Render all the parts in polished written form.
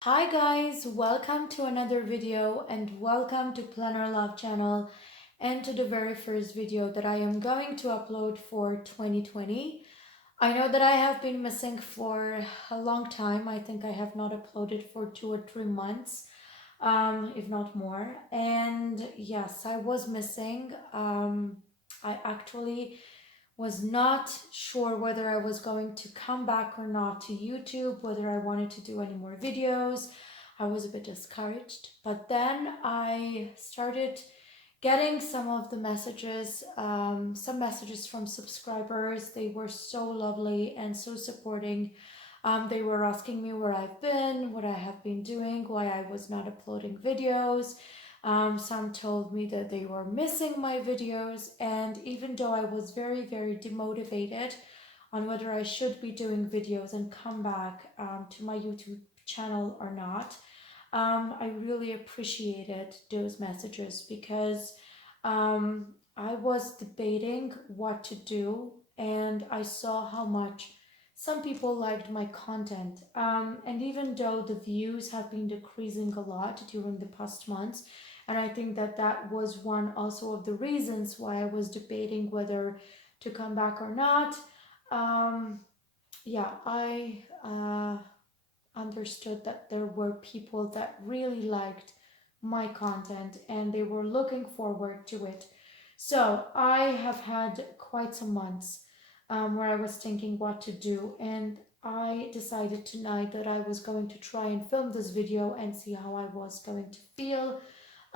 Hi guys, welcome to another video and welcome to Planner Love channel and to the very first video that I am going to upload for 2020. I know that I have been missing for a long time. I think I have not uploaded for 2 or 3 months, if not more. And yes, I was missing. I actually was not sure whether I was going to come back or not to YouTube, whether I wanted to do any more videos. I was a bit discouraged, but then I started getting some of the messages, some messages from subscribers. They were so lovely and so supporting. They were asking me where I've been, what I have been doing, why I was not uploading videos. Some told me that they were missing my videos, and even though I was very, very demotivated on whether I should be doing videos and come back to my YouTube channel or not, I really appreciated those messages because I was debating what to do, and I saw how much some people liked my content. And even though the views have been decreasing a lot during the past months, and I think that that was one also of the reasons why I was debating whether to come back or not. Um, yeah, I understood that there were people that really liked my content and they were looking forward to it. So I have had quite some months where I was thinking what to do, and I decided tonight that I was going to try and film this video and see how I was going to feel.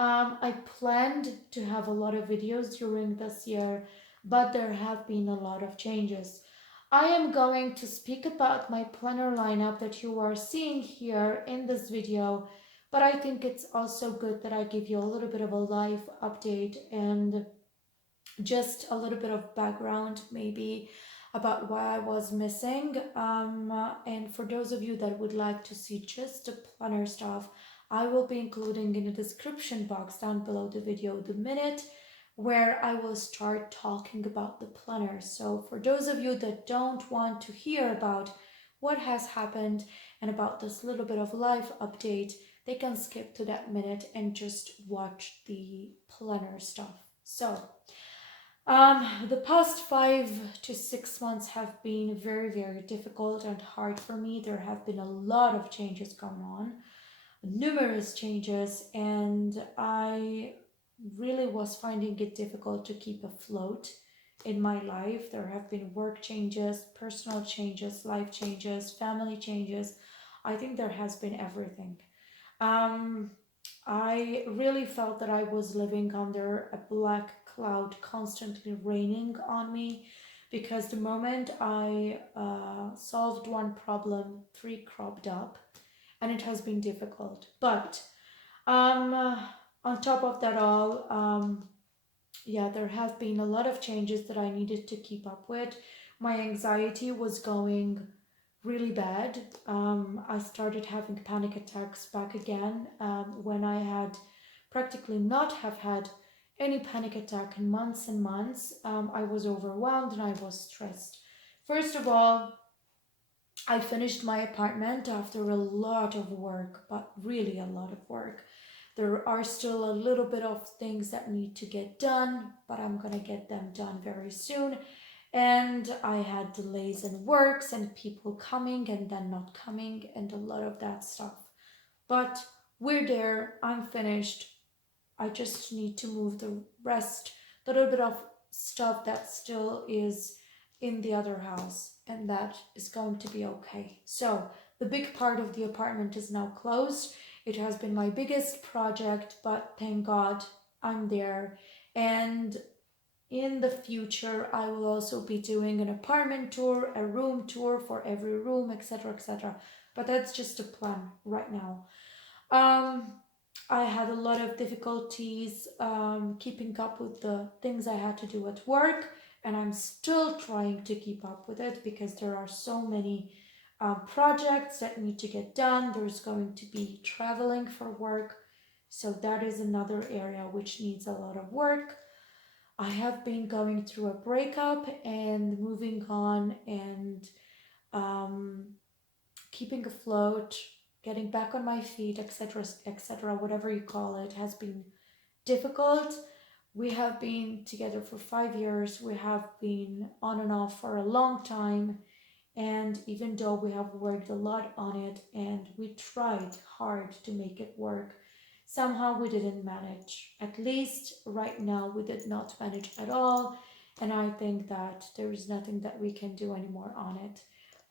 I planned to have a lot of videos during this year, but there have been a lot of changes. I am going to speak about my planner lineup that you are seeing here in this video, but I think it's also good that I give you a little bit of a live update and just a little bit of background maybe about why I was missing. And for those of you that would like to see just the planner stuff, I will be including in the description box down below the video the minute where I will start talking about the planner. So for those of you that don't want to hear about what has happened and about this little bit of life update, they can skip to that minute and just watch the planner stuff. So the past 5 to 6 months have been very, very difficult and hard for me. There have been a lot of changes going on, numerous changes, and I really was finding it difficult to keep afloat in my life. There have been work changes, personal changes, life changes, family changes. I think there has been everything. Um, I really felt that I was living under a black cloud constantly raining on me because the moment I solved one problem, three cropped up, and it has been difficult. But um, uh, on top of that all, yeah, there have been a lot of changes that I needed to keep up with. My anxiety was going really bad. I started having panic attacks back again when I had practically not have had any panic attack in months and months. I was overwhelmed and I was stressed. First of all, I finished my apartment after a lot of work, but really a lot of work. There are still a little bit of things that need to get done, but I'm gonna get them done very soon. And I had delays in works and people coming and then not coming and a lot of that stuff. But we're there, I'm finished. I just need to move the rest, the little bit of stuff that still is in the other house, and that is going to be okay. So, the big part of the apartment is now closed. It has been my biggest project, but thank God I'm there. And in the future, I will also be doing an apartment tour, a room tour for every room, etc., etc. But that's just a plan right now. Um, I had a lot of difficulties keeping up with the things I had to do at work, and I'm still trying to keep up with it because there are so many projects that need to get done. There's going to be traveling for work, so that is another area which needs a lot of work. I have been going through a breakup and moving on and um, keeping afloat. getting back on my feet, etc., etc., whatever you call it, has been difficult. We have been together for 5 years. We have been on and off for a long time. And even though we have worked a lot on it and we tried hard to make it work, somehow we didn't manage. At least right now, we did not manage at all. And I think that there is nothing that we can do anymore on it.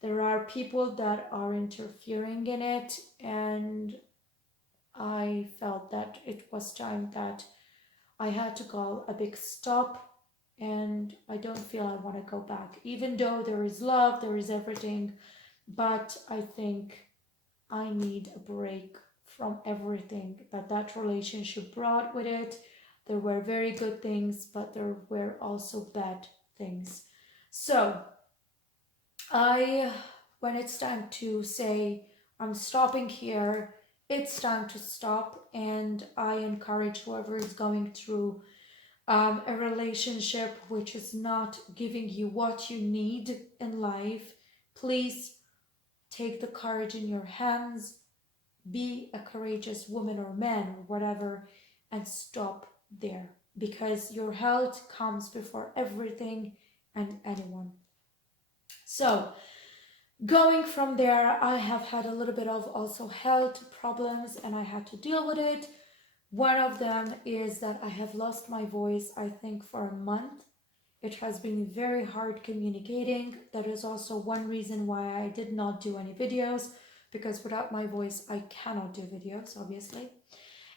There are people that are interfering in it, and I felt that it was time that I had to call a big stop, and I don't feel I want to go back. Even though there is love, there is everything, but I think I need a break from everything that relationship brought with it. There were very good things, but there were also bad things. So, I, when it's time to say I'm stopping here, it's time to stop, and I encourage whoever is going through a relationship which is not giving you what you need in life, please take the courage in your hands, be a courageous woman or man or whatever, and stop there, because your health comes before everything and anyone. So, going from there, I have had a little bit of also health problems and I had to deal with it. One of them is that I have lost my voice, I think, for a month. It has been very hard communicating. That is also one reason why I did not do any videos, because without my voice, I cannot do videos, obviously.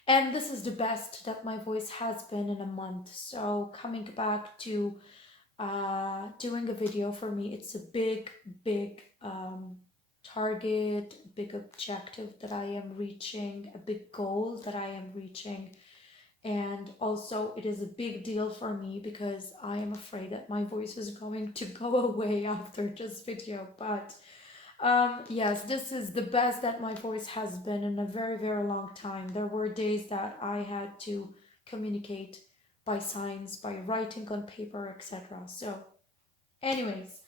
And this is the best that my voice has been in a month. So coming back to doing a video for me, it's a big, big target, big objective that I am reaching, a big goal that I am reaching. And also, it is a big deal for me because I am afraid that my voice is going to go away after this video. But yes, this is the best that my voice has been in a very, very long time. There were days that I had to communicate by signs, by writing on paper, etc. So, anyways,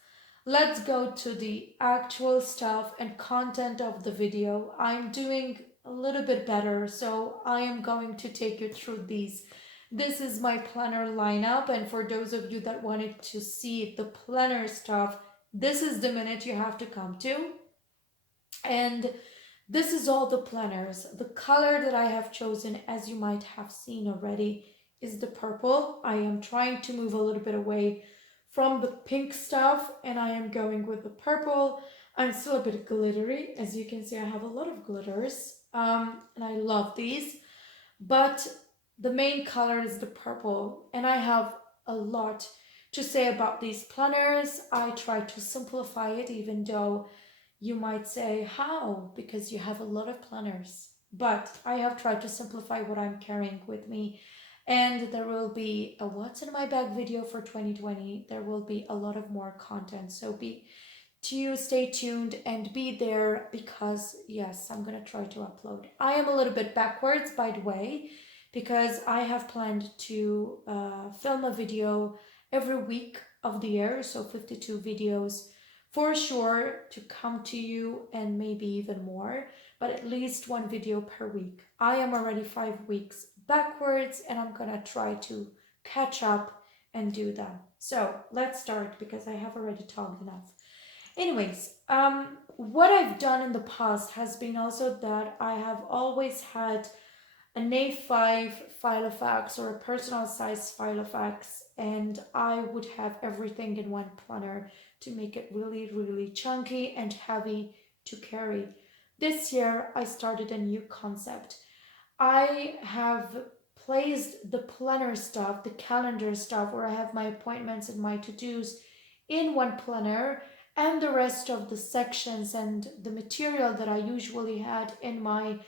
let's go to the actual stuff and content of the video. I'm doing a little bit better, so I am going to take you through these. This is my planner lineup, and for those of you that wanted to see the planner stuff, this is the minute you have to come to. And this is all the planners. The color that I have chosen, as you might have seen already, is the purple. I am trying to move a little bit away from the pink stuff and I am going with the purple. I'm still a bit glittery. As you can see, I have a lot of glitters and I love these. But the main color is the purple, and I have a lot to say about these planners. I try to simplify it, even though you might say, how? Because you have a lot of planners. But I have tried to simplify what I'm carrying with me. And there will be a what's in my bag video for 2020. There will be a lot of more content. So stay tuned and be there, because yes, I'm gonna try to upload. I am a little bit backwards, by the way, because I have planned to film a video every week of the year, so 52 videos for sure to come to you, and maybe even more, but at least one video per week. I am already 5 weeks backwards and I'm gonna try to catch up and do that. So let's start, because I have already talked enough. Anyways, what I've done in the past has been also that I have always had an A5 file of facts or a personal size file of facts, and I would have everything in one planner to make it really, really chunky and heavy to carry. This year, I started a new concept. I have placed the planner stuff, the calendar stuff, where I have my appointments and my to-dos in one planner, and the rest of the sections and the material that I usually had in my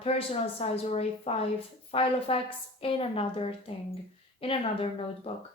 personal size or A5 file of X in another thing, in another notebook.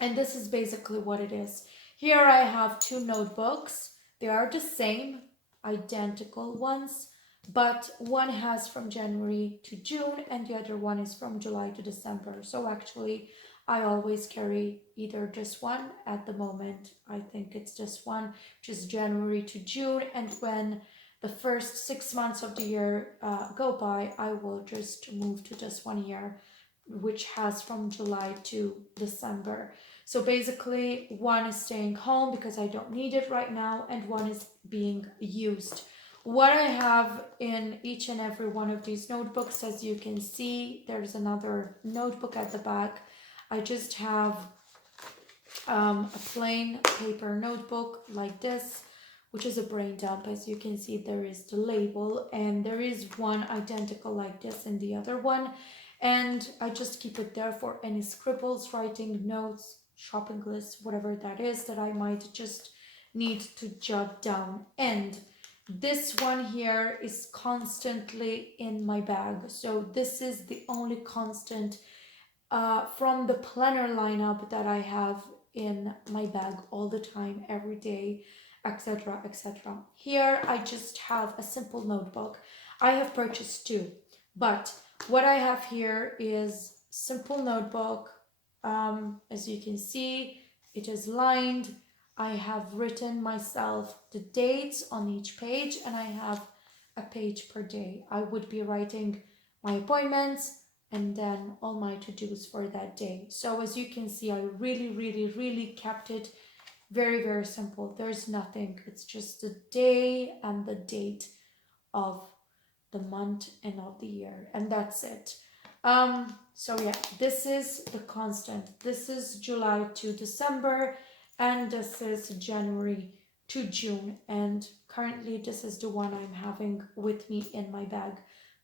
And this is basically what it is. Here I have two notebooks. They are the same, identical ones, but one has from January to June and the other one is from July to December. So actually, I always carry either just one at the moment. I think it's just one, which is January to June. And when the first 6 months of the year go by, I will just move to this one here, which has from July to December. So basically, one is staying home because I don't need it right now, and one is being used. What I have in each and every one of these notebooks, as you can see, there's another notebook at the back. I just have a plain paper notebook like this, which is a brain dump. As you can see, there is the label, and there is one identical like this in the other one, and I just keep it there for any scribbles, writing notes, shopping lists, whatever that is that I might just need to jot down. And this one here is constantly in my bag, so this is the only constant from the planner lineup that I have in my bag all the time, every day, etc. etc. Here I just have a simple notebook. I have purchased two, but what I have here is simple notebook. As you can see, it is lined. I have written myself the dates on each page, and I have a page per day. I would be writing my appointments and then all my to-dos for that day. So as you can see, I really kept it very, very simple. There's nothing. It's just the day and the date of the month and of the year, and that's it. So yeah, this is the constant. This is July to December, and this is January to June, and currently this is the one I'm having with me in my bag.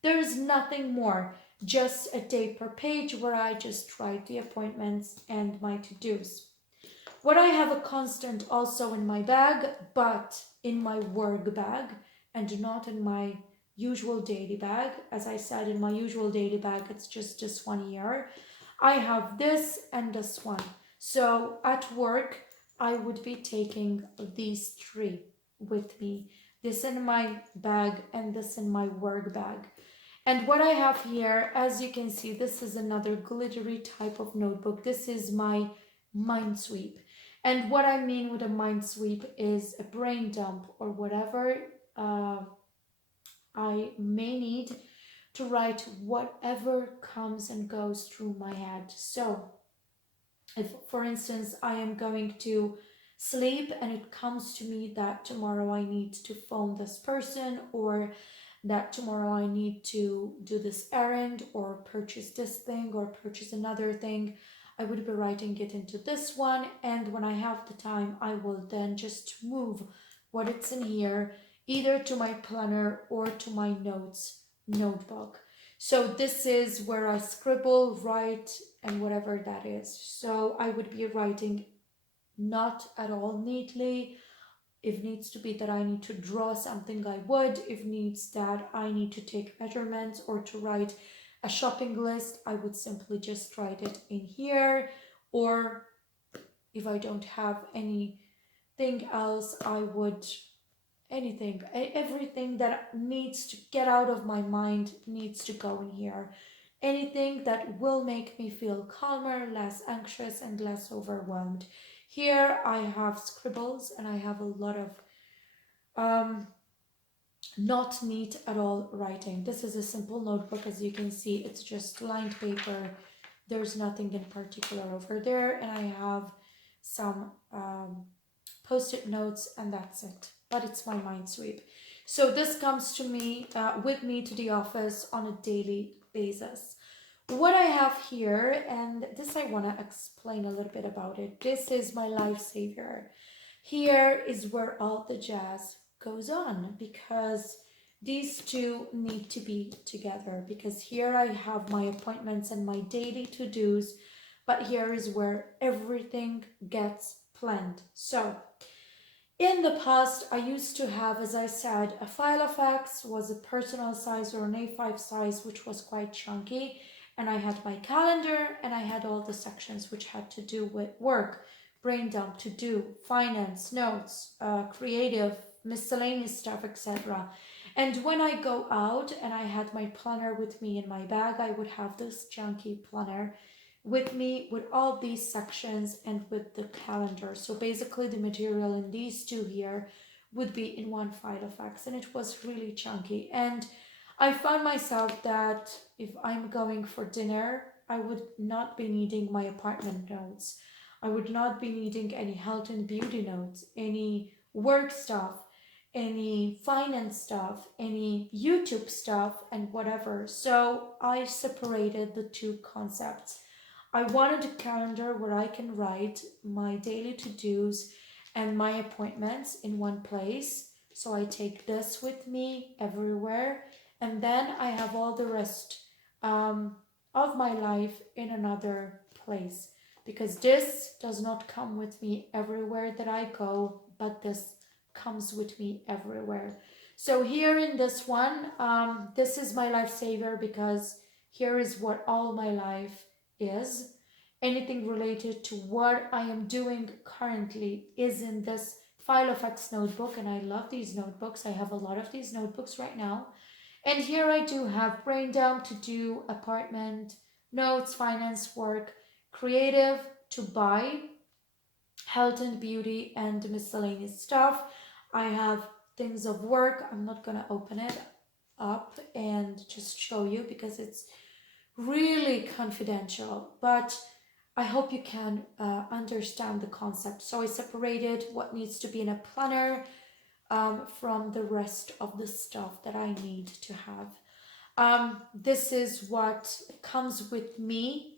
There is nothing more, just a day per page where I just write the appointments and my to-dos. What I have a constant also in my bag, but in my work bag and not in my usual daily bag. As I said, in my usual daily bag, it's just this one here. I have this and this one. So at work, I would be taking these three with me. This in my bag and this in my work bag. And what I have here, as you can see, this is another glittery type of notebook. This is my mind sweep. And what I mean with a mind sweep is a brain dump or whatever I may need to write whatever comes and goes through my head. So if, for instance, I am going to sleep and it comes to me that tomorrow I need to phone this person, or that tomorrow I need to do this errand or purchase this thing or purchase another thing, I would be writing it into this one, and when I have the time, I will then just move what it's in here either to my planner or to my notes notebook. So this is where I scribble, write, and whatever that is. So I would be writing not at all neatly. If needs to be that I need to draw something, I would. If needs that I need to take measurements or to write a shopping list, I would simply just write it in here. Or if I don't have anything else, I would everything that needs to get out of my mind needs to go in here. Anything that will make me feel calmer, less anxious, and less overwhelmed. Here I have scribbles and I have a lot of not neat at all writing. This is a simple notebook, as you can see. It's just lined paper. There's nothing in particular over there, and I have some post-it notes, and that's it. But it's my mind sweep. So this comes to me with me to the office on a daily basis. What I have here, and this I want to explain a little bit about it. This is my lifesaver. Here is where all the jazz goes on, because these two need to be together, because here I have my appointments and my daily to-dos, but here is where everything gets planned. So in the past, I used to have, as I said, a Filofax, was a personal size or an A5 size, which was quite chunky, and I had my calendar and I had all the sections which had to do with work, brain dump, to do, finance, notes, creative, miscellaneous stuff, etc. And when I go out and I had my planner with me in my bag, I would have this chunky planner with me with all these sections and with the calendar. So basically the material in these two here would be in one file of X, and it was really chunky. And I found myself that if I'm going for dinner, I would not be needing my apartment notes. I would not be needing any health and beauty notes, any work stuff, any finance stuff, any YouTube stuff, and whatever. So I separated the two concepts. I wanted a calendar where I can write my daily to dos and my appointments in one place. So I take this with me everywhere, and then I have all the rest of my life in another place, because this does not come with me everywhere that I go, but this comes with me everywhere. So here in this one, this is my lifesaver, because here is what all my life is. Anything related to what I am doing currently is in this file of X notebook, and I love these notebooks. I have a lot of these notebooks right now. And here I do have brain dump, to do, apartment, notes, finance, work, creative, to buy, health and beauty, and miscellaneous stuff. I have things of work. I'm not gonna open it up and just show you because it's really confidential, but I hope you can understand the concept. So I separated what needs to be in a planner from the rest of the stuff that I need to have. This is what comes with me.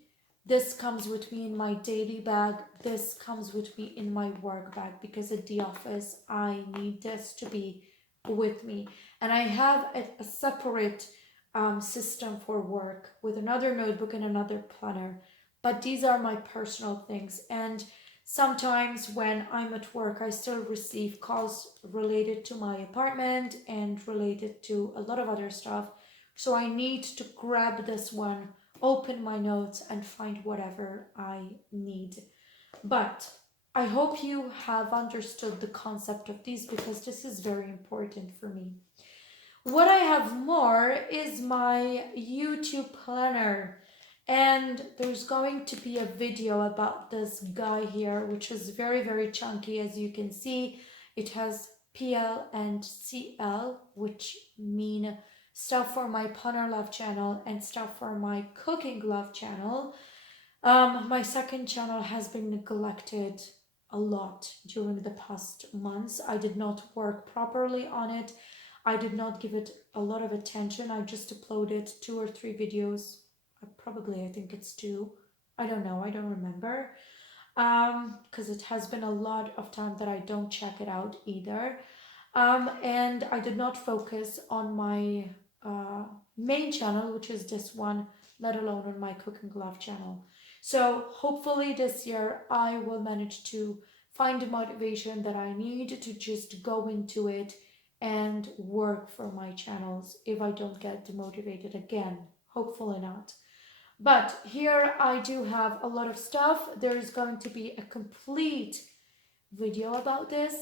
This comes with me in my daily bag. This comes with me in my work bag, because at the office I need this to be with me. And I have a separate system for work with another notebook and another planner. But these are my personal things. And sometimes when I'm at work, I still receive calls related to my apartment and related to a lot of other stuff. So I need to grab this one, open my notes, and find whatever I need. But I hope you have understood the concept of these, because this is very important for me. What I have more is my YouTube planner. And there's going to be a video about this guy here, which is very, very chunky. As you can see, it has PL and CL, which mean stuff for my Punner Love channel and stuff for my Cooking Love channel. My second channel has been neglected a lot during the past months. I did not work properly on it. I did not give it a lot of attention. I just uploaded 2 or 3 videos. I think it's 2. I don't know. I don't remember. Because it has been a lot of time that I don't check it out either. And I did not focus on my main channel, which is this one, let alone on my Cooking Love channel. So hopefully this year I will manage to find the motivation that I need to just go into it and work for my channels if I don't get demotivated again. Hopefully not. But here I do have a lot of stuff. There's going to be a complete video about this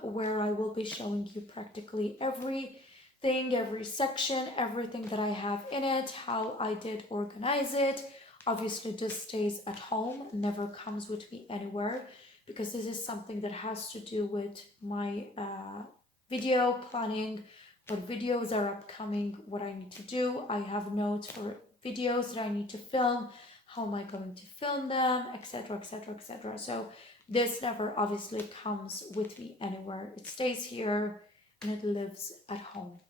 where I will be showing you practically everything, every section, everything that I have in it, how I did organize it. Obviously this stays at home, never comes with me anywhere, because this is something that has to do with my video planning, what videos are upcoming, what I need to do. I have notes for videos that I need to film, how am I going to film them, etc, etc, etc. So this never obviously comes with me anywhere. It stays here and it lives at home.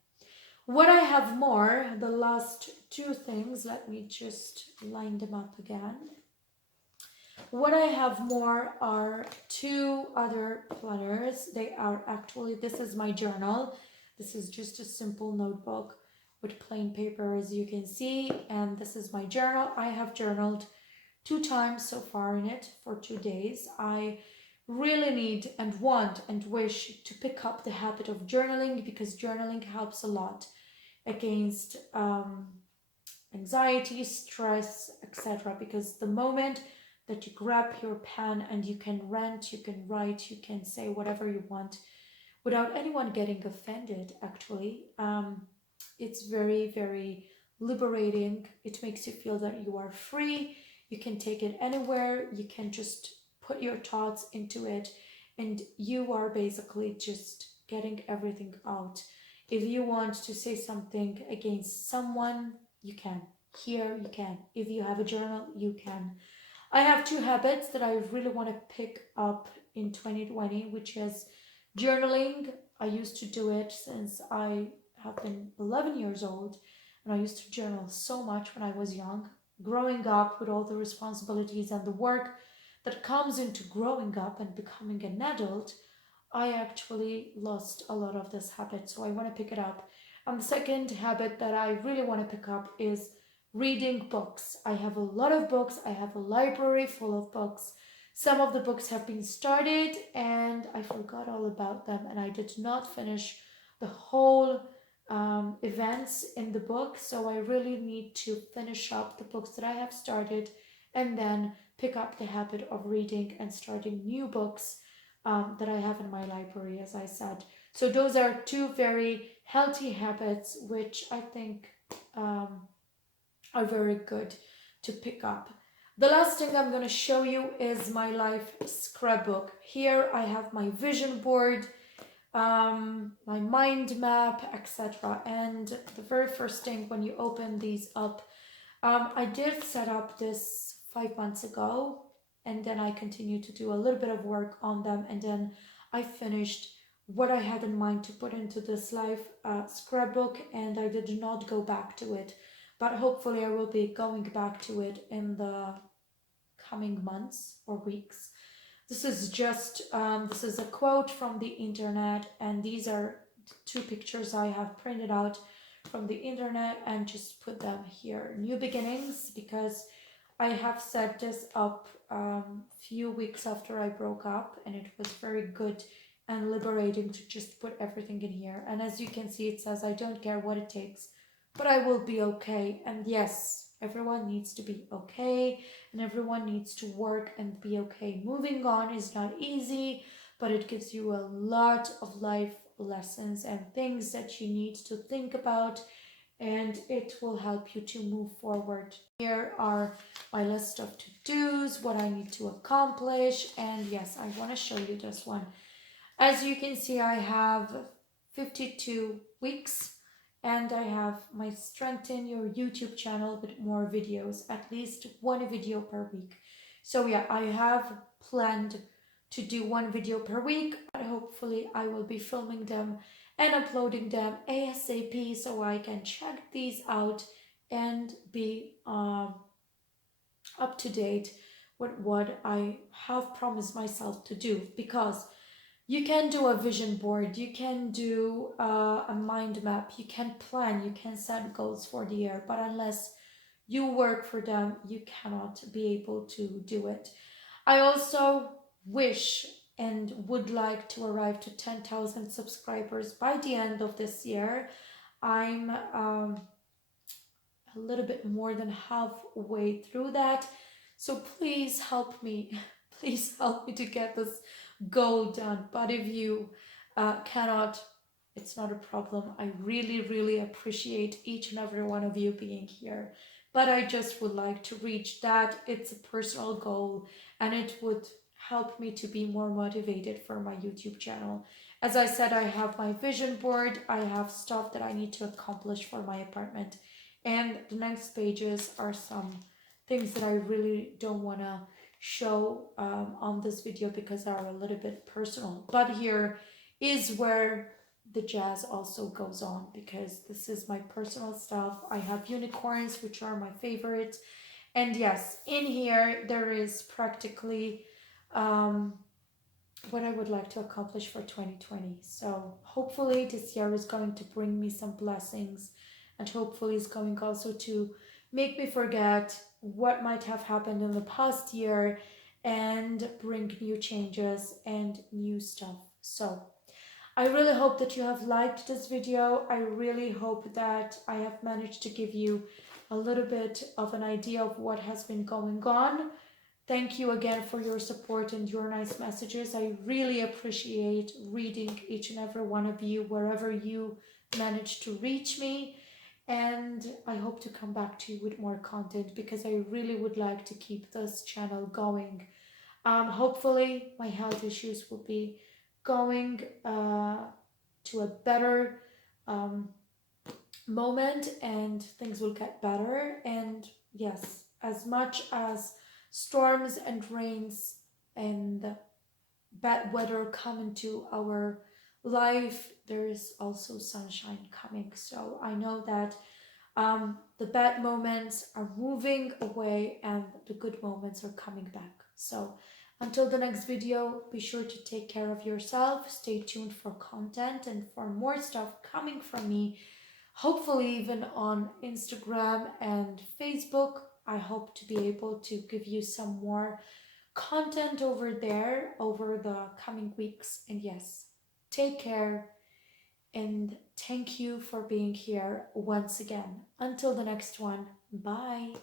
What I have more, the last 2 things, let me just line them up again. What I have more are 2 other planners. They are actually, this is my journal. This is just a simple notebook with plain paper, as you can see. And this is my journal. I have journaled 2 times so far in it for 2 days. I really need and want and wish to pick up the habit of journaling, because journaling helps a lot against anxiety, stress, etc. Because the moment that you grab your pen and you can rant, you can write, you can say whatever you want without anyone getting offended, actually, it's very, very liberating. It makes you feel that you are free. You can take it anywhere. You can just put your thoughts into it and you are basically just getting everything out. If you want to say something against someone, you can. Here, you can. If you have a journal, you can. I have two habits that I really want to pick up in 2020, which is journaling. I used to do it since I have been 11 years old, and I used to journal so much when I was young. Growing up with all the responsibilities and the work that comes into growing up and becoming an adult, I actually lost a lot of this habit, so I want to pick it up. And the second habit that I really want to pick up is reading books. I have a lot of books, I have a library full of books. Some of the books have been started and I forgot all about them, and I did not finish the whole events in the book, so I really need to finish up the books that I have started and then pick up the habit of reading and starting new books that I have in my library, as I said. So, those are two very healthy habits which I think are very good to pick up. The last thing I'm going to show you is my life scrapbook. Here I have my vision board, my mind map, etc. And the very first thing when you open these up, I did set up this 5 months ago, and then I continued to do a little bit of work on them, and then I finished what I had in mind to put into this life scrapbook, and I did not go back to it. But hopefully, I will be going back to it in the coming months or weeks. This is just this is a quote from the internet, and these are two pictures I have printed out from the internet and just put them here. New beginnings, because I have set this up few weeks after I broke up, and it was very good and liberating to just put everything in here. And as you can see, it says, I don't care what it takes, but I will be okay. And yes, everyone needs to be okay, and everyone needs to work and be okay. Moving on is not easy, but it gives you a lot of life lessons and things that you need to think about, and it will help you to move forward. Here are my list of to-dos, what I need to accomplish, and yes, I want to show you this one. As you can see, I have 52 weeks, and I have my Strengthen Your YouTube channel with more videos, at least one video per week. So yeah, I have planned to do one video per week, but hopefully I will be filming them and uploading them ASAP so I can check these out and be up to date with what I have promised myself to do. Because you can do a vision board, you can do a mind map, you can plan, you can set goals for the year, but unless you work for them, you cannot be able to do it. I also wish and would like to arrive to 10,000 subscribers by the end of this year. I'm a little bit more than halfway through that. So please help me. Please help me to get this goal done. But if you cannot, it's not a problem. I really, really appreciate each and every one of you being here. But I just would like to reach that. It's a personal goal, and it would help me to be more motivated for my YouTube channel. As I said, I have my vision board, I have stuff that I need to accomplish for my apartment. And the next pages are some things that I really don't want to show on this video because they are a little bit personal. But here is where the jazz also goes on, because this is my personal stuff. I have unicorns, which are my favorite. And yes, in here there is practically what I would like to accomplish for 2020. So hopefully this year is going to bring me some blessings, and hopefully it's going also to make me forget what might have happened in the past year and bring new changes and new stuff. So I really hope that you have liked this video. I really hope that I have managed to give you a little bit of an idea of what has been going on. Thank you again for your support and your nice messages. I really appreciate reading each and every one of you wherever you manage to reach me. And I hope to come back to you with more content, because I really would like to keep this channel going. Hopefully, my health issues will be going to a better um, moment and things will get better. And yes, as much as storms and rains and bad weather come into our life, there is also sunshine coming. So I know that the bad moments are moving away and the good moments are coming back. So until the next video, be sure to take care of yourself. Stay tuned for content and for more stuff coming from me, hopefully even on Instagram and Facebook. I hope to be able to give you some more content over there over the coming weeks. And yes, take care and thank you for being here once again. Until the next one, bye.